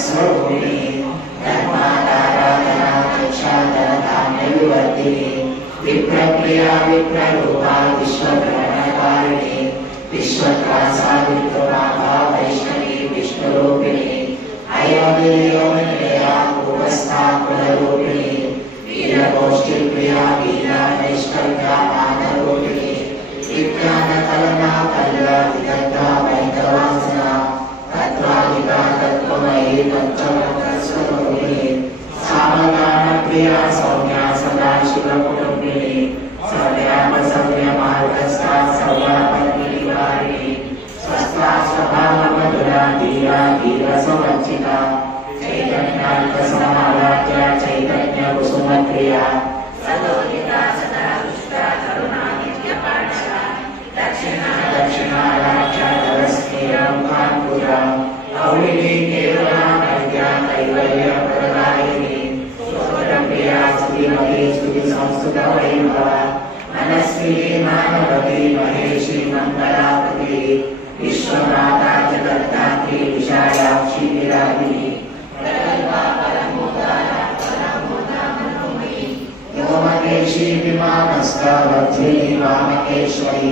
स्वरूपिणी धर्मादाराधना दक्षाधरधान्यविवर्तिनी विप्रप्रिया विप्ररूपा विश्वग्रहणकारिणी विश्वत्रासा विप्रमाभा वैष्णवी विष्णुरूपिणी अयोनिया पूर्वस्था कुलरूपिणी वीरगोष्ठीप्रिया वीरा वैष्णव्या मानरूपिणी विज्ञानकलना कल्या विदग्धा वैतवासना तत्त्वादिका तत्त्वमयी तत्त्वमतस्वरूपिणी सामगानप्रिया सौम्या सदाशिवकुटुम्बिनी सव्यापसव्यमार्गस्था सव्यापनिवारिणी स्वस्था स्वभावमधुरा धीरा धीरसमर्चिता चैतन्यार्थसमाराध्या चैतन्यकुसुमप्रिया सदोदिता सदा दुष्टा करुणा नित्यपाठका दक्षिणाराध्या नमस्तेरमुखान्पुरा गौरिणी केवला नैद्या कैवल्यप्रदायिनी स्तोत्रप्रिया श्रीमती स्तुतिसंस्तुतवैभवा मनस्विनी मानवती महेशी मङ्गलापति विश्वमाता जगद्धात्री विशालाक्षी विरागिनी व्योमकेशी विमानस्था वज्रिणी वामकेश्वरी